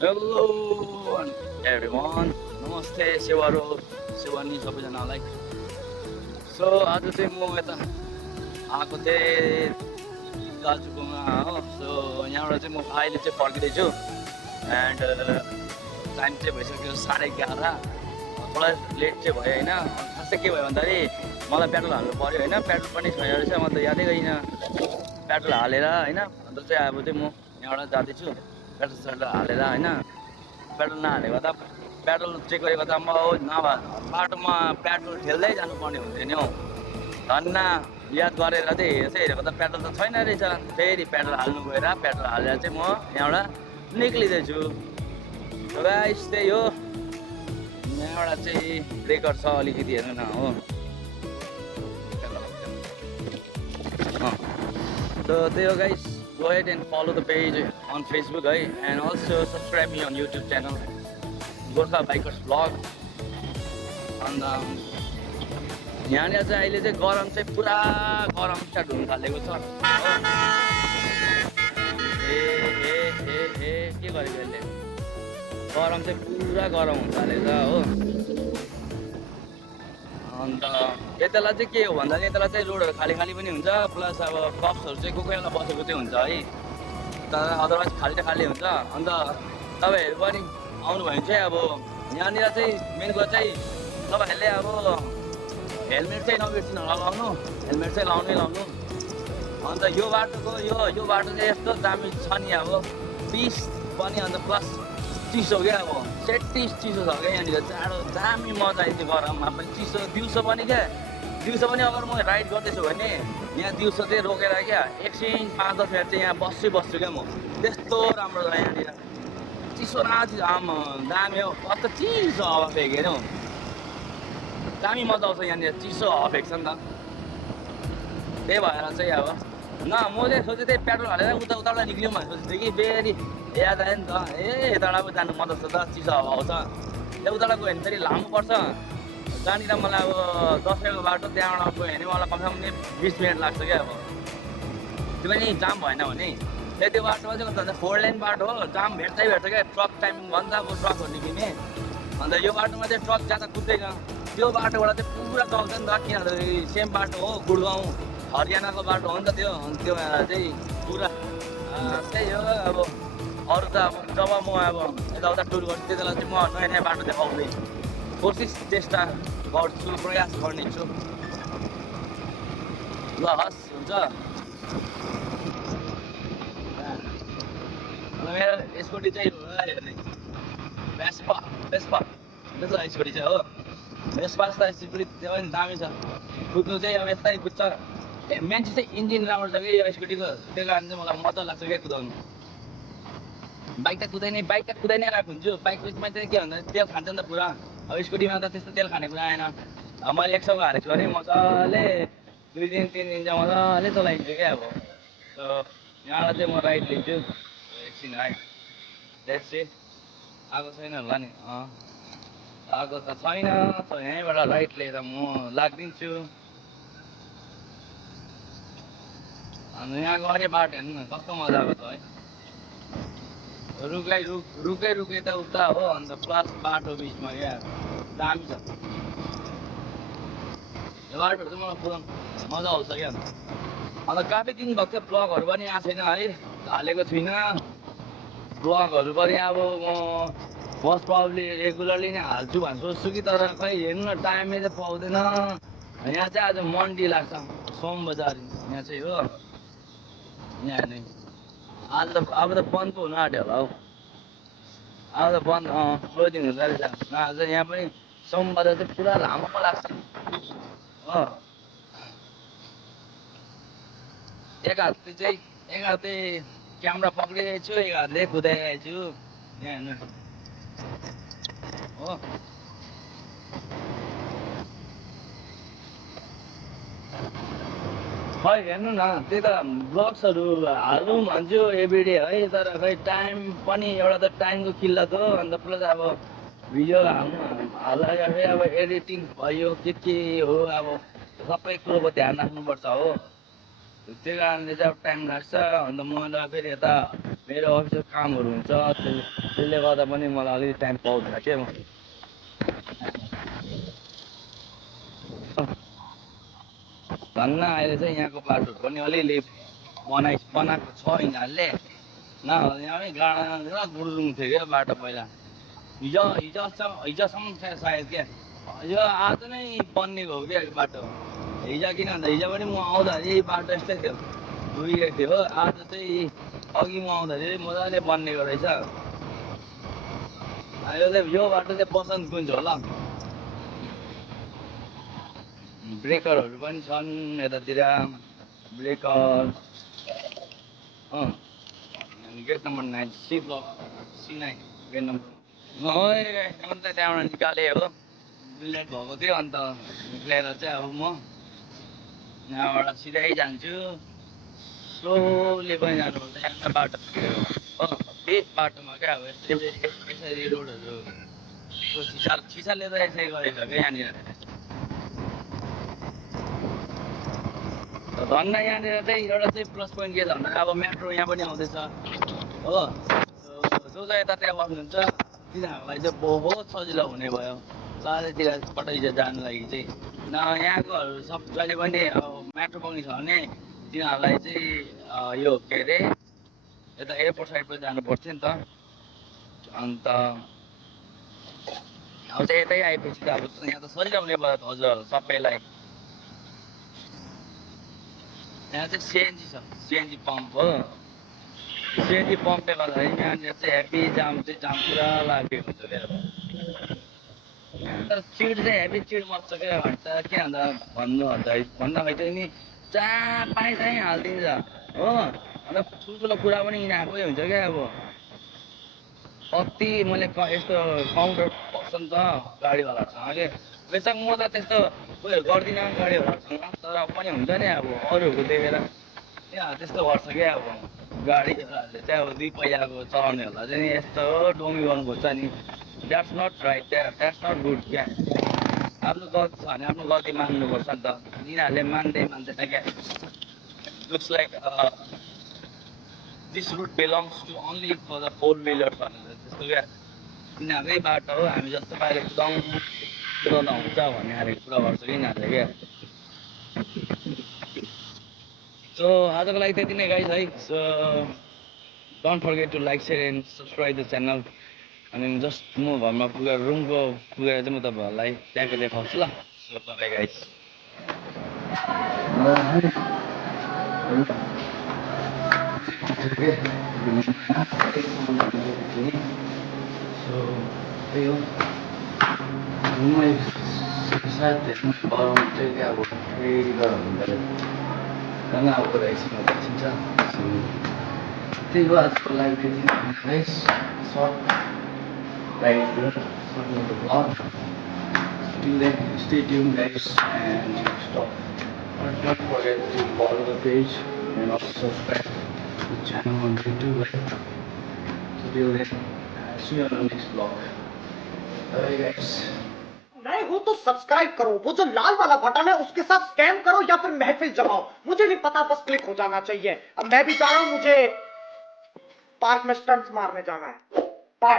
Hello everyone. नमस्ते सेवारो सेवानी सबैजनालाई. So आज चाहिँ म यता आएको थिएँ दाजुकोमा हो. सो यहाँबाट चाहिँ म अहिले चाहिँ फर्किँदैछु एन्ड टाइम चाहिँ भइसक्यो 11:30. थोडा लेट चाहिँ भयो होइन. खासै के भयो भन्दाखेरि मलाई पेट्रोल हाल्नु पऱ्यो होइन. पेट्रोल पनि छैन रहेछ. म त यादै गरिनँ पेट्रोल हालेर होइन. अन्त चाहिँ अब चाहिँ म यहाँबाट जाँदैछु पेट्रोल हालेर होइन. पेट्रोल नहालेको त पेट्रोल चेक गरेको त म नभए बाटोमा पेट्रोल ठेल्दै जानुपर्ने हुन्थ्यो नि हौ. धन्न याद गरेर चाहिँ हेरेको त पेट्रोल त छैन रहेछ. फेरि पेट्रोल हाल्नु गएर पेट्रोल हालेर चाहिँ म यहाँबाट निक्लिँदैछु. गाइस त्यही हो. यहाँबाट चाहिँ ब्रेकर छ अलिकति हेर्नु न हो. So त्यही हो guys. Go ahead and follow the page on Facebook and also subscribe me on YouTube channel Gorkha Bikers Vlog. अन्त यहाँनिर चाहिँ अहिले चाहिँ गरम चाहिँ पुरा गरम स्टार्ट हुन थालेको छ. ए ए ए ए के गरेको यसले गरम चाहिँ पुरा गरम हुन थालेको छ हो. अन्त यतालाई चाहिँ के हो भन्दा यतालाई चाहिँ रोडहरू खाली खाली पनि हुन्छ प्लस अब कप्सहरू चाहिँ कोही बेला बसेको चाहिँ हुन्छ है. तर अदरवाइज खाली त खाली हुन्छ. अन्त तपाईँहरू पनि आउनुभयो भने चाहिँ अब यहाँनिर चाहिँ मेन कुरा चाहिँ तपाईँहरूले अब हेलमेट चाहिँ नबिर्सिनु लगाउनु. हेलमेट चाहिँ लाउनु. अन्त यो बाटोको यो बाटो चाहिँ यस्तो दामी छ नि अब पिस पनि अन्त प्लस चिसो क्या अब सेटिस चिसो छ क्या. यहाँनिर जाडो दामी मजा आइदियो गरममा पनि चिसो. दिउँसो पनि अगर म राइड गर्दैछु भने यहाँ दिउँसो चाहिँ रोकेर क्या एकछिन 5-10 मिनट चाहिँ यहाँ बस्छु क्या म. त्यस्तो राम्रो छ यहाँनिर. चिसो न चिसो आमा दामी हो. कस्तो चिसो हावा फेकेर हौ. दामी मजा आउँछ यहाँनिर चिसो हावा फेक्छ नि त. त्यही भएर चाहिँ अब न म चाहिँ सोचेँ त्यही पेट्रोल हालेर उताबाट निक्ल्यौँ भनेर सोचेको थिएँ कि फेरि याद आयो नि त. यताबाट पो जानु मजा आउँछ त चिसो हावा आउँछ. त्यहाँ उताबाट गयो भने फेरि लामो पर्छ. जहाँनिर मलाई अब 10 मिनटको बाटो त्यहाँबाट गयो भने मलाई कमसेकम 20 मिनट लाग्छ क्या. अब त्यो पनि जाम भएन भने त्यो बाटोमा चाहिँ कस्तो हुन्छ 4 लेन बाटो हो. जाम भेट्छ क्या. ट्रक टाइमिङ भन्दा अब ट्रकहरू निक्लिने. अन्त यो बाटोमा चाहिँ ट्रक ज्यादा कुद्दैन. त्यो बाटोबाट चाहिँ पुरा चल्छ नि त. किनभने सेम बाटो हो गुडगाउँ हरियाणाको बाटो हो नि त त्यो. त्यो चाहिँ पुरा त्यही हो. अब अरू त अब जब म अब यताउता टुर गर्छु त्यति बेला चाहिँ म नयाँ बाटो देखाउँदै चेष्टा गर्छु प्रयास गर्नेछु. ल हस् हुन्छ. मेरो स्कुटी चाहिँ भेस्पा स्कुटी चाहिँ हो. भेस्पा स्कुटी त्यो पनि दामी छ. कुद्नु चाहिँ अब यस्तै कुद्छ. मान्छे चाहिँ इन्जिन राम्रो छ कि यो स्कुटीको. त्यो कारण चाहिँ मलाई मजा लाग्छ क्या कुदाउनु. बाइक त कुदाइ नै राखेको हुन्छु. बाइकमा चाहिँ के भन्दा तेल खान्छ नि त पुरा. अब स्कुटीमा त त्यस्तो तेल खाने कुरा आएन. अब मैले 100 हालेको छु भने मजाले 2 दिन 3 दिन चाहिँ मजाले चलाइन्छु क्या. अब यहाँबाट चाहिँ म राइड लिन्छु एकछिन है. लेट्स सी आएको छैन होला नि. आएको त छैन. यहीँबाट राइड लिएर म लाग्दिन्छु. अन्त यहाँ गरे बाटो हेर्नु न कस्तो मजाको छ है. रुकै त उता हो. अन्त प्लस बाटो बिचमा क्या दामी छ. यो बाटोहरू चाहिँ मलाई पुरा मजा आउँछ क्या. अन्त काफी दिन भएको थियो ब्लगहरू पनि आएको छैन है. हालेको छुइनँ ब्लगहरू पनि. अब म मोस्ट प्रब्ली रेगुलरली नै हाल्छु भनेर सोच्छु कि तर खै हेर्नु न टाइमै चाहिँ पाउँदैन. यहाँ चाहिँ आज मन्डी लाग्छ सोम बजार यहाँ चाहिँ हो. यहाँ नै आज त अब त बन्द पो हुन आँट्यो होला हौ. अब त बन्द क्लोजिङ हुँदो रहेछ. आज यहाँ पनि सोम बजार चाहिँ पुरा लामो लाग्छ हो. एक हातले क्यामेरा पक्रिरहेको छु. एक हातले कुदाइरहेको छु. यहाँ हेर्नु हो. खै हेर्नु न त्यही त ब्लग्सहरू हालौँ भन्छु एभ्रिडे है. तर खै टाइम पनि एउटा त टाइमको किल्लत हो. अन्त प्लस अब भिडियो हाल्दाखेरि अब एडिटिङ भयो के हो. अब सबै कुरोको ध्यान राख्नुपर्छ हो. त्यो कारणले चाहिँ अब टाइम लाग्छ. अन्त मलाई फेरि यता मेरो अफिसको कामहरू हुन्छ, त्यसले गर्दा पनि मलाई अलिकति टाइम पाउँदैन के म। धन्न अहिले चाहिँ यहाँको बाटोहरू पनि अलिअलि बनाएको छ यिनीहरूले। न यहाँ पनि गाडा गुडुरुङ थियो क्या बाटो पहिला। हिजोसम्म सायद क्या, यो आज नै बनिएको हो क्या बाटो। हिजो किन भन्दा हिजो पनि म आउँदाखेरि बाटो यस्तै थियो, धोइएको थियो हो। आज चाहिँ अघि म आउँदाखेरि मजाले बनिएको रहेछ। यो बाटो चाहिँ बसन्तकुञ्ज होला। ब्रेकरहरू पनि छन् यतातिर, breaker. Gate number 9 C block, C9 gate number. अन्त त्यहाँबाट निकालेँ हो, लेट भएको थियो। अन्त निक्लेर चाहिँ अब म यहाँबाट सिधै जान्छु। स्लोली पनि जानुपर्छ यहाँ बाटो हो। त्यही बाटोमा क्या अब यसरी रोडहरू खिसाले त यसै गरेको छ क्या यहाँनिर। धन्न यहाँनिर चाहिँ एउटा चाहिँ प्लस पोइन्ट के छ भन्दा अब मेट्रो यहाँ पनि आउँदैछ हो। जो चाहिँ यतातिर बस्नुहुन्छ तिनीहरूलाई चाहिँ बहुत सजिलो हुने भयो लालेतिर कतै जानु लागि चाहिँ। यहाँकोहरू सब जहिले पनि अब मेट्रो पाउने छ भने तिनीहरूलाई चाहिँ यो के अरे यता एयरपोर्ट साइड पनि जानु पर्थ्यो नि त। अन्त अब चाहिँ यतै आएपछि त अब यहाँ त सजिलो हुने भयो त हजुर सबैलाई। यहाँ चाहिँ सिएनजी छ, सिएनजी पम्प हो। सिएनजी पम्पले गर्दाखेरि यहाँनिर चाहिँ हेभी जाम पुरा लागेको हुन्छ क्या। चिड चाहिँ हेभी चिड मच्छ क्या भन्छ के भन्दाखेरि चाहिँ नि जहाँ पाएँ त्यहीँ हालिदिन्छ हो। अन्त ठुल्ठुलो कुरा पनि यिनीहरूकै हुन्छ क्या। अब कति मैले यस्तो काउन्टर पर्सन छ गाडीवालासँग के बेसाक म त त्यस्तो उयोहरू गर्दिनँ गाडीवालासँग, तर पनि हुन्छ नि अब अरूहरूको देखेर त्यहाँ त्यस्तो गर्छ क्या। अब गाडीवालाहरूले चाहिँ अब 2 पहियाको चलाउनेहरूलाई चाहिँ यस्तो डोमी गर्नु खोज्छ नि। That's not right, that's not good क्या। आफ्नो गल्ती छ भने आफ्नो गल्ती मान्नुपर्छ नि त। यिनीहरूले मान्दैन क्या। Looks like this route belongs to only for the 4 wheelers भनेर त्यस्तो क्या। यिनीहरूकै बाटो हो, हामी जस्तो पाराले कुदाउँदा हुन्छ भन्ने खालको कुरा गर्छ कि यिनीहरूले क्या। सो आजको लागि त्यति नै गाइस है। So don't forget to like share and subscribe the channel. अनि जस्ट म घरमा रुमको पुगेर चाहिँ म तपाईँहरूलाई त्यहाँको देखाउँछु ल। So bye guys. त्यही हो घुमै सायद गरम चाहिँ क्या। अब फेरि गरम हुन्छ रङ्गा आएको एकछिनमा बसिन्छ। त्यही हो आजको लागि त्यति नै है। Sort like blog. Till then, stay tuned guys and stop. Don't forget to follow the page and also subscribe to the channel on YouTube. So till then, see you on the next vlog. Bye guys. नए हो तो subscribe करो, वो जो लाल वाला button है उसके साथ स्कैम करो या फिर महफिल जमाओ, मुझे नहीं पता, बस क्लिक हो जाना चाहिए। अब मैं भी जा रहा हूं, मुझे पार्क में स्टंट्स मारने जाना है। बाय।